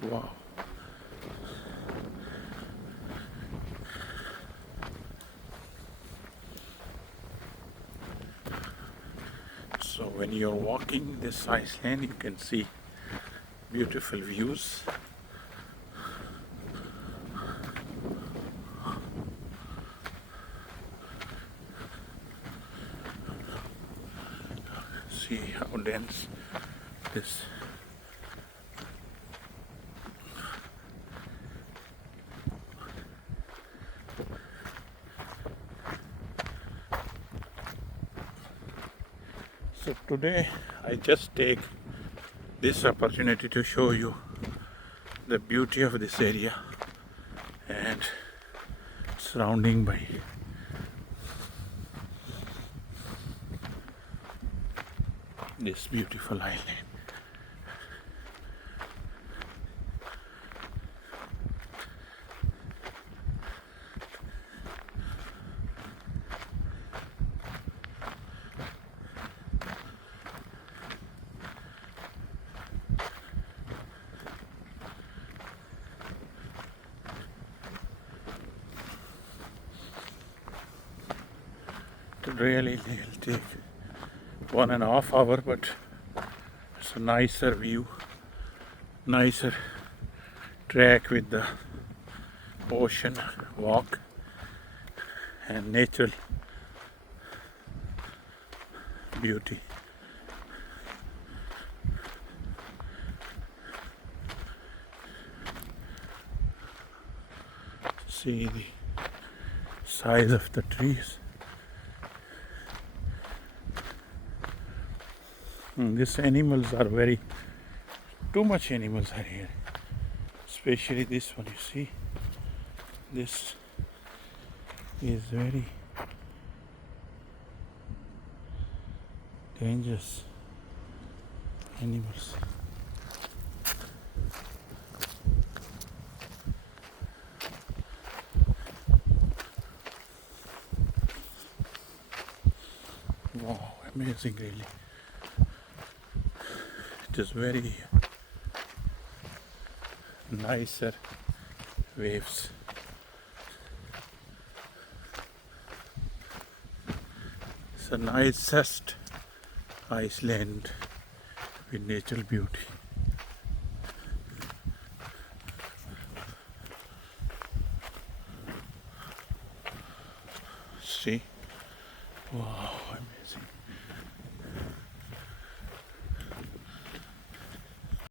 Wow. So when you're walking this Iceland, you can see beautiful views. See how dense this. So today I just take this opportunity to show you the beauty of this area and surrounding by this beautiful island. It really will take 1.5 hours, but it's a nicer view, nicer track with the ocean walk and natural beauty. See the size of the trees. These animals are too much animals are here. Especially this one, you see. This is very dangerous animals. Wow, amazing really. It is very nicer waves. It's the nicest Iceland with natural beauty. See? Wow.